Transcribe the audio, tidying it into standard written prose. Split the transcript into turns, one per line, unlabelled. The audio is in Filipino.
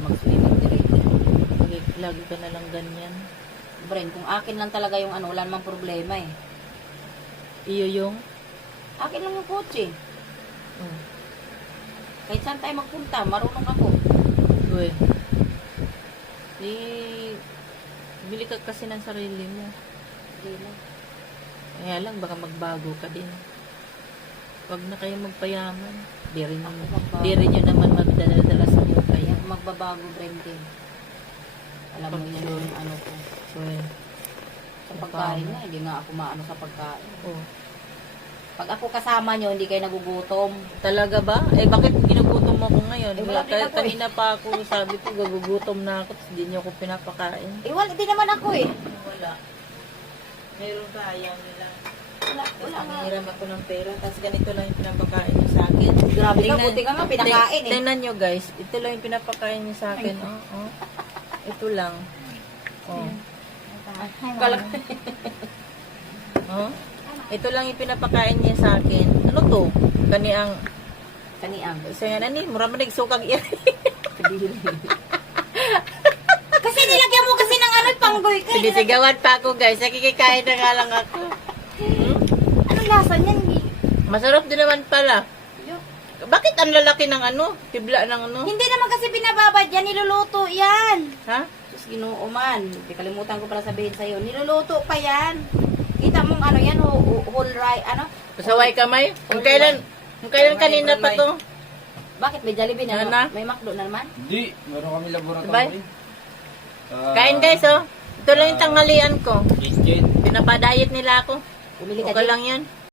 mag-swimming diretso.
Lagi ka na lang ganyan.
Bren, kung akin lang talaga yung ano, wala namang problema eh.
Iyo yung?
Akin lang yung kotse.
Oh.
Kahit saan tayo magpunta, marunong ako.
Uy. Bili ka kasi ng sarili mo.
Hindi lang.
Kaya lang, baka magbago ka din. Huwag na kayo magpayaman. Di rin nyo naman magdadala sa buhay.
Kaya magbabago, Bren din. Alam mo yan yung ano ko.
Uy.
Sa pagkain nga, hindi nga ako maano sa pagkain.
Oh.
Pag ako kasama nyo, hindi kayo nagugutom.
Talaga ba? Eh, bakit ginugutom mo ako ngayon?
Eh, wala din ako
Kanina pa ako sabi ko, gagugutom na ako, tapos hindi niyo ako pinapakain.
Eh, wala din naman ako eh.
Wala. Mayroon pa, ayaw nila.
Wala nga.
Nangiram ako ng pera, tapos ganito lang yung pinapakain niyo sa akin.
Grabe ka, buti ka nga, pinakain eh.
Tingnan niyo guys, ito lang yung pinapakain niyo sa akin. Oh. Ito lang. Oh.
Kala-
Oh. Ito lang yung pinapakain niya sa akin. Ano to? Kaniang
Kaniang.
isa nga nani, mura man nagsukag iri.
Kasi nilagyan mo kasi ng ano, panggoy ka.
Sinisigawan pa ako guys, nakikikain na nga lang ako.
Anong lasa niyan?
Masarap din naman pala. Bakit ang lalaki ng ano? Tibla ng ano?
Hindi naman kasi binababad yan, niluluto yan.
Ha?
Tapos Ginoo man, kalimutan ko pala sabihin sa'yo, niluluto pa yan. Kita mong ano yan, whole rice, ano?
Pasaway kamay? Kung kailan kanina pa to?
Bakit may Jollibee na?
Ano na?
May McDo na naman?
Hindi, meron kami
Sabay.
laboratory.
Kain guys oh. Ito lang yung tanghalian ko.
Kitchen.
Pinapadayet nila ako.
Bumili ka
Okay
din.
lang yan.